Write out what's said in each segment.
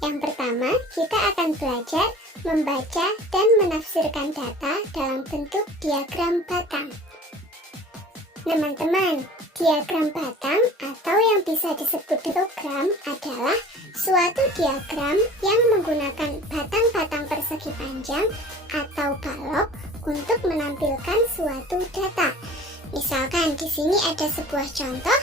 Yang pertama, kita akan belajar membaca dan menafsirkan data dalam bentuk diagram batang. Teman-teman, diagram batang atau yang bisa disebut histogram adalah suatu diagram yang menggunakan batang-batang persegi panjang atau balok untuk menampilkan suatu data. Misalkan di sini ada sebuah contoh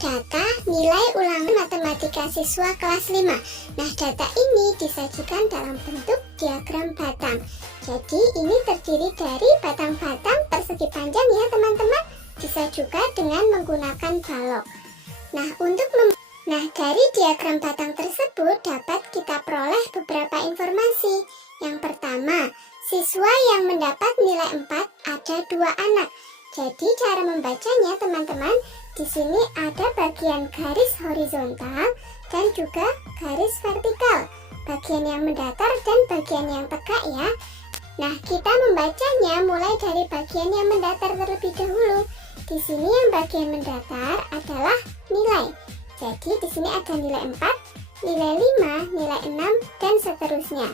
data nilai ulangan matematika siswa kelas 5. Nah, data ini disajikan dalam bentuk diagram batang. Jadi, ini terdiri dari batang-batang persegi panjang ya teman-teman. Bisa juga dengan menggunakan balok. Nah, dari diagram batang tersebut dapat kita peroleh beberapa informasi. Yang pertama, siswa yang mendapat nilai 4 ada 2 anak. Jadi, cara membacanya teman-teman, di sini ada bagian garis horizontal dan juga garis vertikal, bagian yang mendatar dan bagian yang tegak ya. Nah, kita membacanya mulai dari bagian yang mendatar terlebih dahulu. Di sini yang bagian mendatar adalah nilai. Jadi di sini ada nilai 4, nilai 5, nilai 6 dan seterusnya.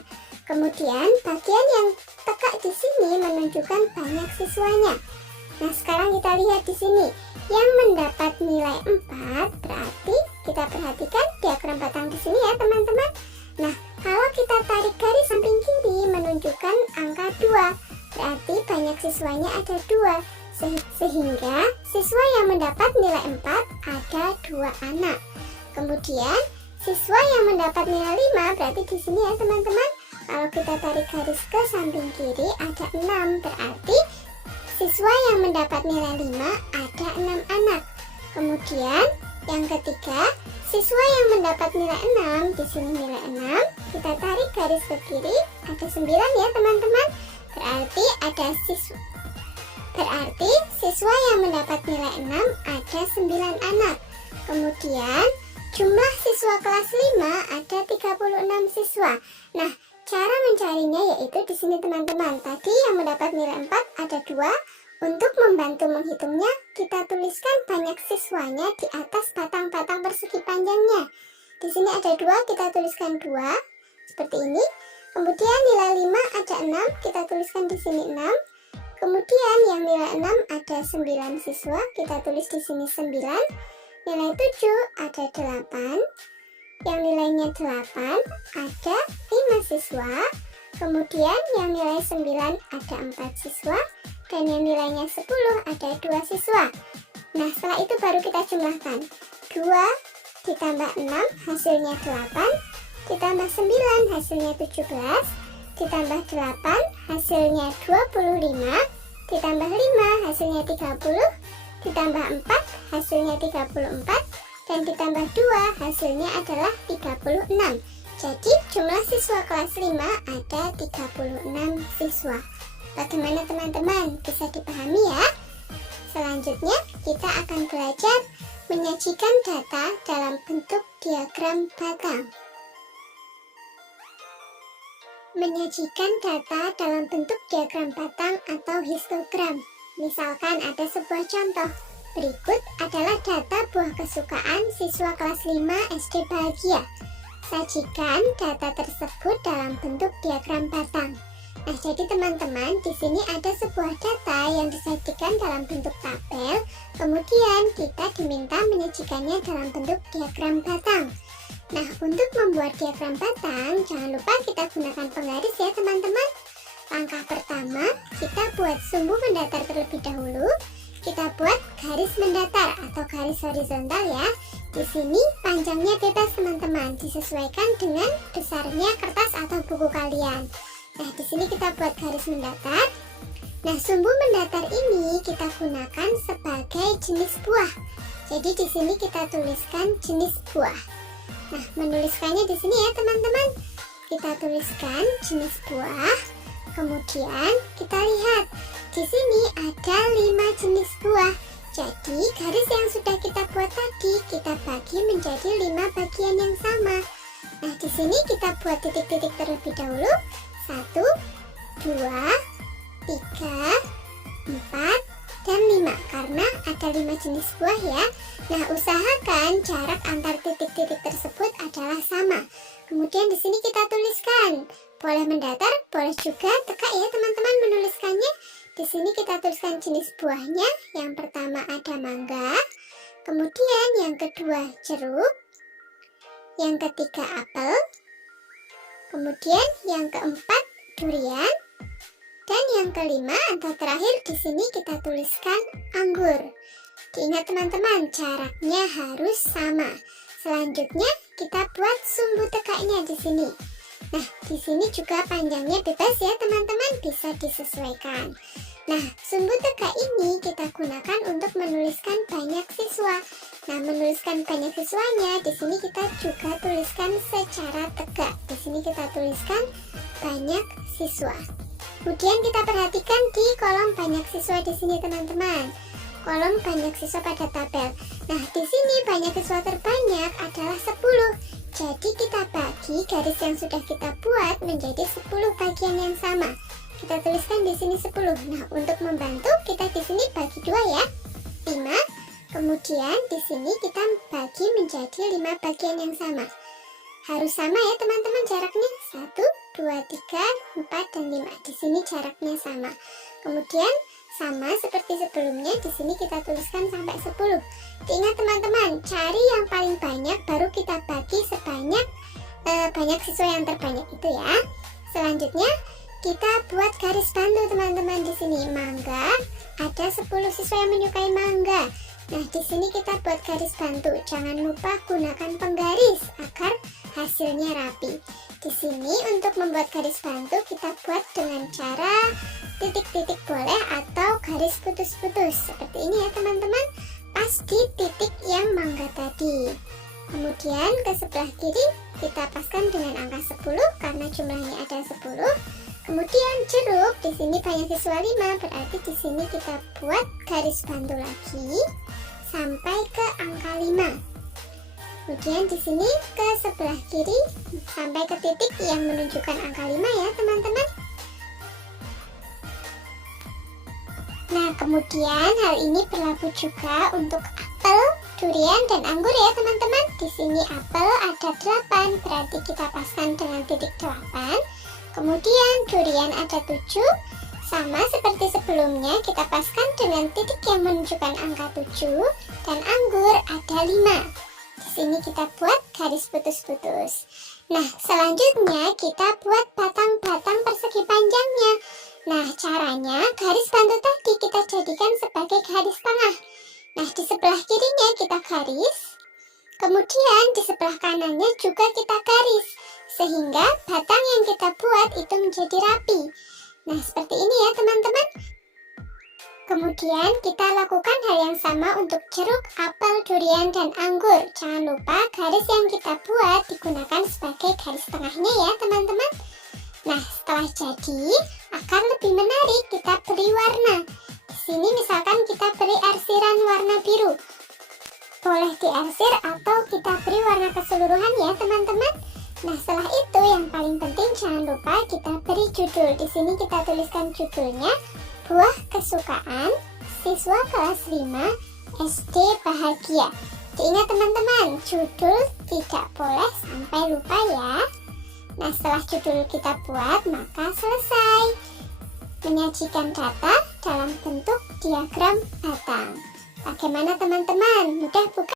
Kemudian bagian yang tegak di sini menunjukkan banyak siswanya. Nah, sekarang kita lihat di sini. Yang mendapat nilai 4 berarti kita perhatikan diagram batang di sini ya, teman-teman. Nah, kalau kita tarik garis samping kiri menunjukkan angka 2. Berarti banyak siswanya ada 2. Sehingga siswa yang mendapat nilai 4 ada 2 anak. Kemudian siswa yang mendapat nilai 5 berarti di sini ya, teman-teman. Kalau kita tarik garis ke samping kiri ada 6, berarti siswa yang mendapat nilai 5 ada 6 anak. Kemudian yang ketiga, siswa yang mendapat nilai 6, di sini nilai 6, kita tarik garis ke kiri ada 9 ya, teman-teman. Berarti siswa yang mendapat nilai 6 ada 9 anak. Kemudian jumlah siswa kelas 5 ada 36 siswa. Nah, cara mencarinya yaitu di sini teman-teman. Tadi yang mendapat nilai 4 ada 2. Untuk membantu menghitungnya, kita tuliskan banyak siswanya di atas batang-batang persegi panjangnya. Di sini ada 2, kita tuliskan 2 seperti ini. Kemudian nilai 5 ada 6, kita tuliskan di sini 6. Kemudian yang nilai 6 ada 9 siswa, kita tulis di sini 9. Nilai 7 ada 8. Yang nilainya 8 ada 5 siswa. Kemudian yang nilai 9 ada 4 siswa. Dan yang nilainya 10 ada 2 siswa. Nah, setelah itu baru kita jumlahkan. 2 ditambah 6 hasilnya 8. Ditambah 9 hasilnya 17. Ditambah 8 hasilnya 25. Ditambah 5 hasilnya 30. Ditambah 4 hasilnya 34. Dan ditambah 2 hasilnya adalah 36. Jadi jumlah siswa kelas 5 ada 36 siswa. Bagaimana teman-teman? Bisa dipahami ya? Selanjutnya kita akan belajar menyajikan data dalam bentuk diagram batang. Menyajikan data dalam bentuk diagram batang atau histogram. Misalkan ada sebuah contoh. Berikut adalah data buah kesukaan siswa kelas 5 SD Bahagia. Sajikan data tersebut dalam bentuk diagram batang. Nah, jadi teman-teman, di sini ada sebuah data yang disajikan dalam bentuk tabel. Kemudian kita diminta menyajikannya dalam bentuk diagram batang. Nah, untuk membuat diagram batang, jangan lupa kita gunakan penggaris ya teman-teman. Langkah pertama, kita buat sumbu mendatar terlebih dahulu. Kita buat garis mendatar atau garis horizontal ya. Di sini panjangnya bebas teman-teman, disesuaikan dengan besarnya kertas atau buku kalian. Nah, di sini kita buat garis mendatar. Nah, sumbu mendatar ini kita gunakan sebagai jenis buah. Jadi di sini kita tuliskan jenis buah. Nah, menuliskannya di sini ya teman-teman. Kita tuliskan jenis buah. Kemudian kita lihat di sini ada 5 jenis buah. Jadi garis yang sudah kita buat tadi kita bagi menjadi 5 bagian yang sama. Nah, di sini kita buat titik-titik terlebih dahulu. 1, 2, 3, 4, dan 5 karena ada 5 jenis buah ya. Nah, usahakan jarak antar titik-titik tersebut adalah sama. Kemudian di sini kita tuliskan. Boleh mendatar, boleh juga tegak ya teman-teman menuliskannya. Di sini kita tuliskan jenis buahnya. Yang pertama ada mangga, kemudian yang kedua jeruk, yang ketiga apel, kemudian yang keempat durian, dan yang kelima atau terakhir di sini kita tuliskan anggur. Diingat teman-teman, jaraknya harus sama. Selanjutnya kita buat sumbu tegaknya di sini. Nah, di sini juga panjangnya bebas ya teman-teman, bisa disesuaikan. Nah, sumbu tegak ini kita gunakan untuk menuliskan banyak siswa. Nah, menuliskan banyak siswanya di sini kita juga tuliskan secara tegak. Di sini kita tuliskan banyak siswa. Kemudian kita perhatikan di kolom banyak siswa di sini teman-teman. Kolom banyak siswa pada tabel. Nah, di sini banyak siswa terbanyak adalah 10. Jadi kita bagi garis yang sudah kita buat menjadi 10 bagian yang sama. Kita tuliskan di sini 10. Nah, untuk membantu kita di sini bagi 2 ya. 5. Kemudian di sini kita bagi menjadi 5 bagian yang sama. Harus sama ya teman-teman jaraknya. 1, 2, 3, 4, dan 5. Di sini jaraknya sama. Kemudian sama seperti sebelumnya, di sini kita tuliskan sampai 10. Ingat teman-teman, cari yang paling banyak baru kita bagi sebanyak banyak siswa yang terbanyak itu ya. Selanjutnya kita buat garis bantu teman-teman di sini. Mangga, ada 10 siswa yang menyukai mangga. Nah, di sini kita buat garis bantu. Jangan lupa gunakan penggaris agar hasilnya rapi. Di sini untuk membuat garis bantu kita buat dengan cara titik-titik boleh atau garis putus-putus. Seperti ini ya teman-teman. Pas di titik yang mangga tadi. Kemudian ke sebelah kiri kita paskan dengan angka 10 karena jumlahnya ada 10. Kemudian jeruk, di sini banyak siswa 5, berarti di sini kita buat garis bantu lagi sampai ke angka 5. Kemudian di sini ke sebelah kiri sampai ke titik yang menunjukkan angka 5 ya teman-teman. Nah, kemudian hal ini berlaku juga untuk apel, durian, dan anggur ya teman-teman. Di sini apel ada 8, berarti kita paskan dengan titik 8. Kemudian durian ada 7, sama seperti sebelumnya kita paskan dengan titik yang menunjukkan angka 7. Dan anggur ada 5. Di sini kita buat garis putus-putus. Nah, selanjutnya kita buat batang-batang persegi panjangnya. Nah, caranya garis bantu tadi kita jadikan sebagai garis tengah. Nah, di sebelah kirinya kita garis, kemudian di sebelah kanannya juga kita garis, sehingga batang yang kita buat itu menjadi rapi. Nah, seperti ini ya teman-teman. Kemudian kita lakukan hal yang sama untuk jeruk, apel, durian, dan anggur. Jangan lupa garis yang kita buat digunakan sebagai garis tengahnya ya teman-teman. Nah, setelah jadi, agar lebih menarik kita beri warna. Di sini misalkan kita beri arsiran warna biru. Boleh diarsir atau kita beri warna keseluruhan ya teman-teman. Nah, setelah itu yang paling penting jangan lupa kita beri judul. Di sini kita tuliskan judulnya Buah Kesukaan Siswa Kelas 5 SD Bahagia. Diingat teman-teman, judul tidak boleh sampai lupa ya. Nah, setelah judul kita buat, maka selesai. Menyajikan data dalam bentuk diagram batang. Bagaimana teman-teman? Mudah bukan?